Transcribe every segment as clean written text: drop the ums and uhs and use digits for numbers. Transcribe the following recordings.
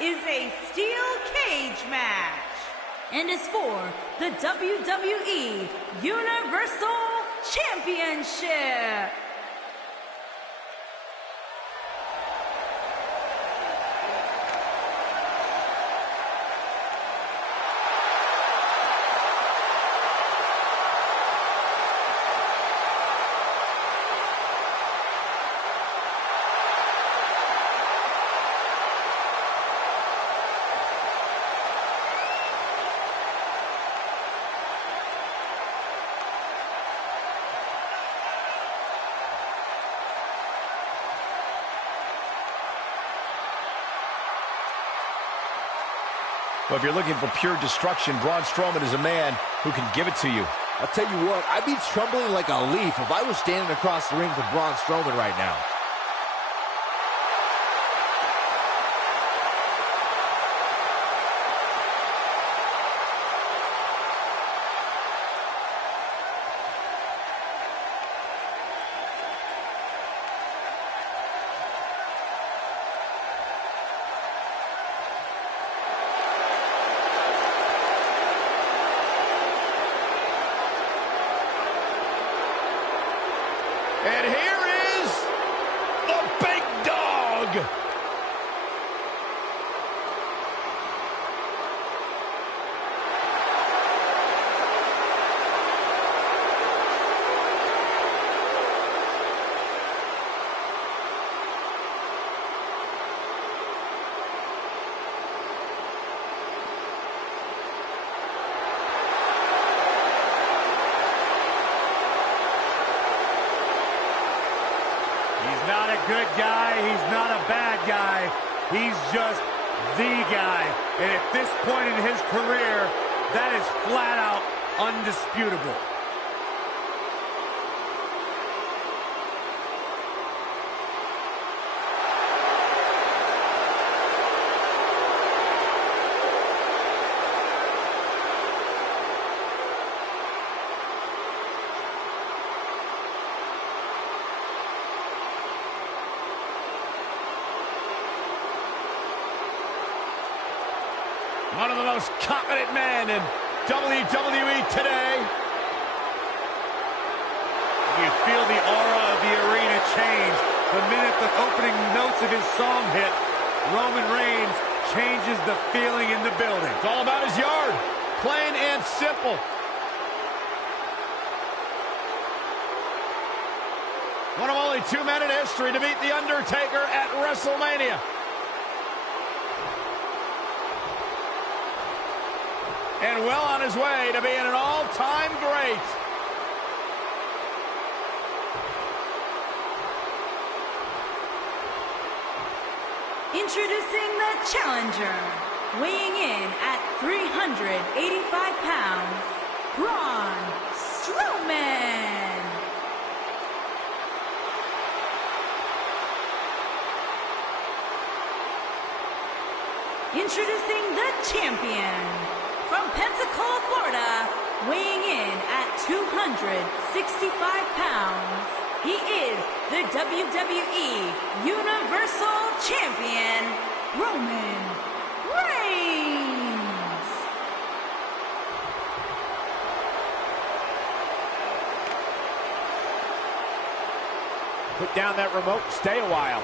is a steel cage match and is for the WWE Universal Championship. Well, if you're looking for pure destruction, Braun Strowman is a man who can give it to you. I'll tell you what, I'd be trembling like a leaf if I was standing across the ring from Braun Strowman right now. And here is the big dog. He's not a good guy, he's not a bad guy, he's just the guy. And at this point in his career, that is flat out undisputable. One of the most confident men in WWE today. You feel the aura of the arena change. The minute the opening notes of his song hit, Roman Reigns changes the feeling in the building. It's all about his yard. Plain and simple. One of only 2 men in history to beat The Undertaker at WrestleMania. And well on his way to being an all-time great. Introducing the challenger, weighing in at 385 pounds, Braun Strowman. Introducing the champion, from Pensacola, Florida, weighing in at 265 pounds, he is the WWE Universal Champion, Roman Reigns. Put down that remote, stay a while.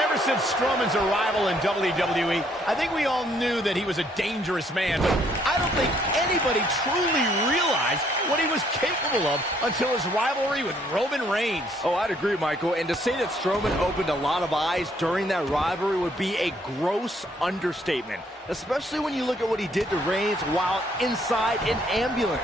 Ever since Strowman's arrival in WWE, I think we all knew that he was a dangerous man, but I don't think anybody truly realized what he was capable of until his rivalry with Roman Reigns. Oh, I'd agree, Michael. And to say that Strowman opened a lot of eyes during that rivalry would be a gross understatement, especially when you look at what he did to Reigns while inside an ambulance.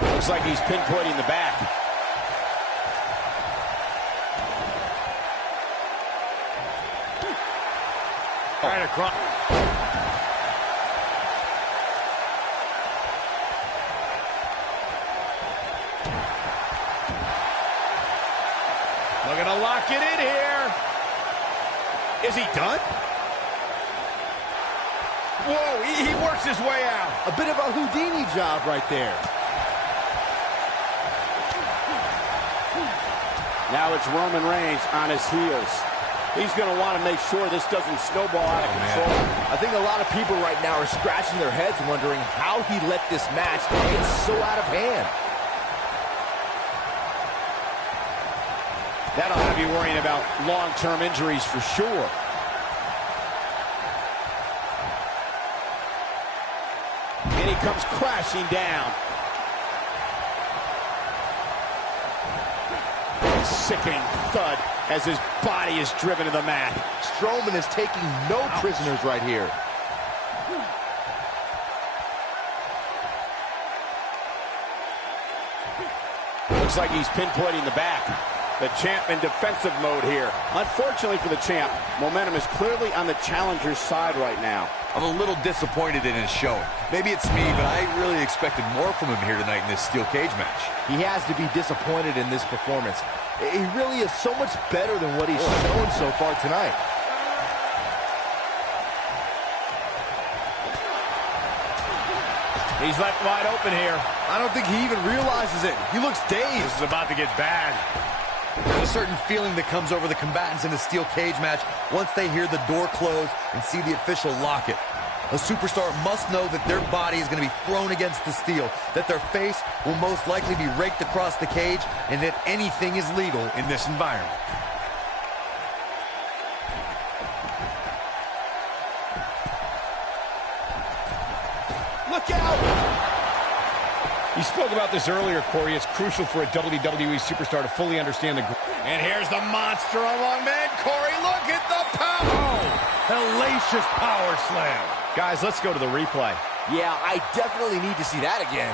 Looks like he's pinpointing the back. Right across. Looking to lock it in here. Is he done? Whoa, he works his way out. A bit of a Houdini job right there. Now it's Roman Reigns on his heels. He's going to want to make sure this doesn't snowball out of control. I think a lot of people right now are scratching their heads wondering how he let this match get so out of hand. That'll have you worrying about long-term injuries for sure. And he comes crashing down. Sickening thud as his body is driven to the mat. Strowman is taking no prisoners right here. Looks like he's pinpointing the back. The champ in defensive mode here. Unfortunately for the champ, momentum is clearly on the challenger's side right now. I'm a little disappointed in his showing. Maybe it's me, but I really expected more from him here tonight in this steel cage match. He has to be disappointed in this performance. He really is so much better than what he's shown so far tonight. He's left wide open here. I don't think he even realizes it. He looks dazed. This is about to get bad. There's a certain feeling that comes over the combatants in a steel cage match once they hear the door close and see the official lock it. A superstar must know that their body is going to be thrown against the steel, that their face will most likely be raked across the cage, and that anything is legal in this environment. Look out! You spoke about this earlier, Corey. It's crucial for a WWE superstar to fully understand the... And here's the monster among men. Corey, look at the power! Hellacious power slam. Guys, let's go to the replay. Yeah, I definitely need to see that again.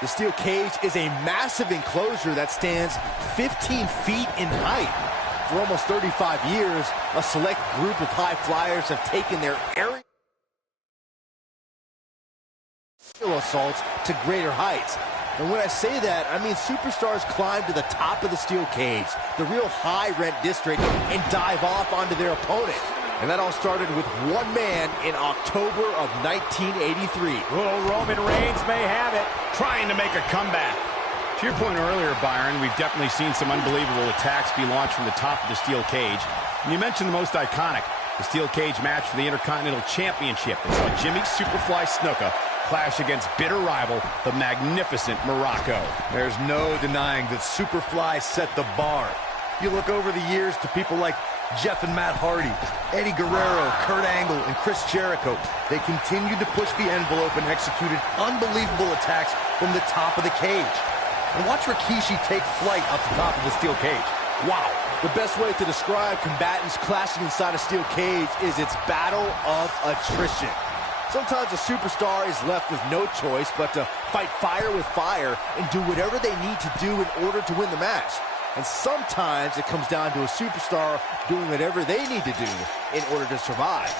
The steel cage is a massive enclosure that stands 15 feet in height. For almost 35 years, a select group of high flyers have taken their aerial assaults to greater heights. And when I say that, I mean superstars climb to the top of the steel cage, the real high-rent district, and dive off onto their opponent. And that all started with one man in October of 1983. Well, Roman Reigns may have it. Trying to make a comeback. To your point earlier, Byron, we've definitely seen some unbelievable attacks be launched from the top of the steel cage. And you mentioned the most iconic, the steel cage match for the Intercontinental Championship that saw Jimmy Superfly Snuka clash against bitter rival, the magnificent Morocco. There's no denying that Superfly set the bar. You look over the years to people like Jeff and Matt Hardy, Eddie Guerrero, Kurt Angle, and Chris Jericho. They continued to push the envelope and executed unbelievable attacks from the top of the cage. And watch Rikishi take flight up the top of the steel cage. Wow. The best way to describe combatants clashing inside a steel cage is its battle of attrition. Sometimes a superstar is left with no choice but to fight fire with fire and do whatever they need to do in order to win the match. And sometimes it comes down to a superstar doing whatever they need to do in order to survive.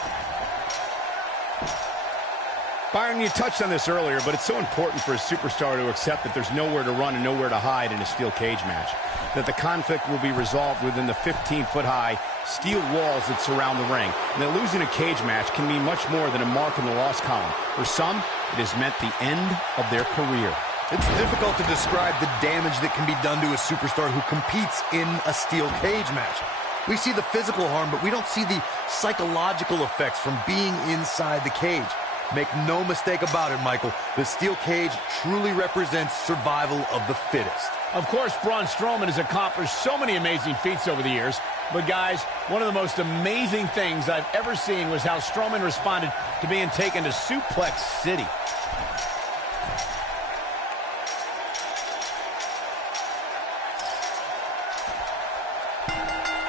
Byron, you touched on this earlier, but it's so important for a superstar to accept that there's nowhere to run and nowhere to hide in a steel cage match. That the conflict will be resolved within the 15-foot-high steel walls that surround the ring. And that losing a cage match can mean much more than a mark in the loss column. For some, it has meant the end of their career. It's difficult to describe the damage that can be done to a superstar who competes in a steel cage match. We see the physical harm, but we don't see the psychological effects from being inside the cage. Make no mistake about it, Michael. The steel cage truly represents survival of the fittest. Of course, Braun Strowman has accomplished so many amazing feats over the years. But guys, one of the most amazing things I've ever seen was how Strowman responded to being taken to Suplex City.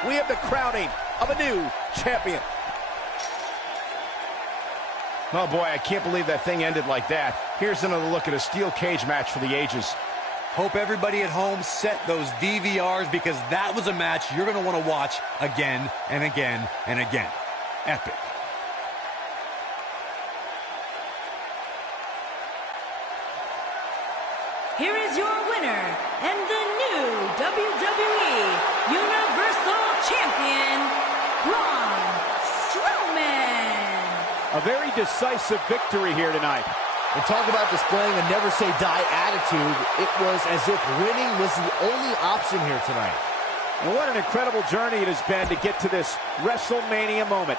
We have the crowning of a new champion. Oh boy, I can't believe that thing ended like that. Here's another look at a steel cage match for the ages. Hope everybody at home set those DVRs, because that was a match you're going to want to watch again and again and again. Epic. Here is your winner and the new WWE Universal Champion, Braun Strowman. A very decisive victory here tonight. And talk about displaying a never-say-die attitude. It was as if winning was the only option here tonight. And what an incredible journey it has been to get to this WrestleMania moment.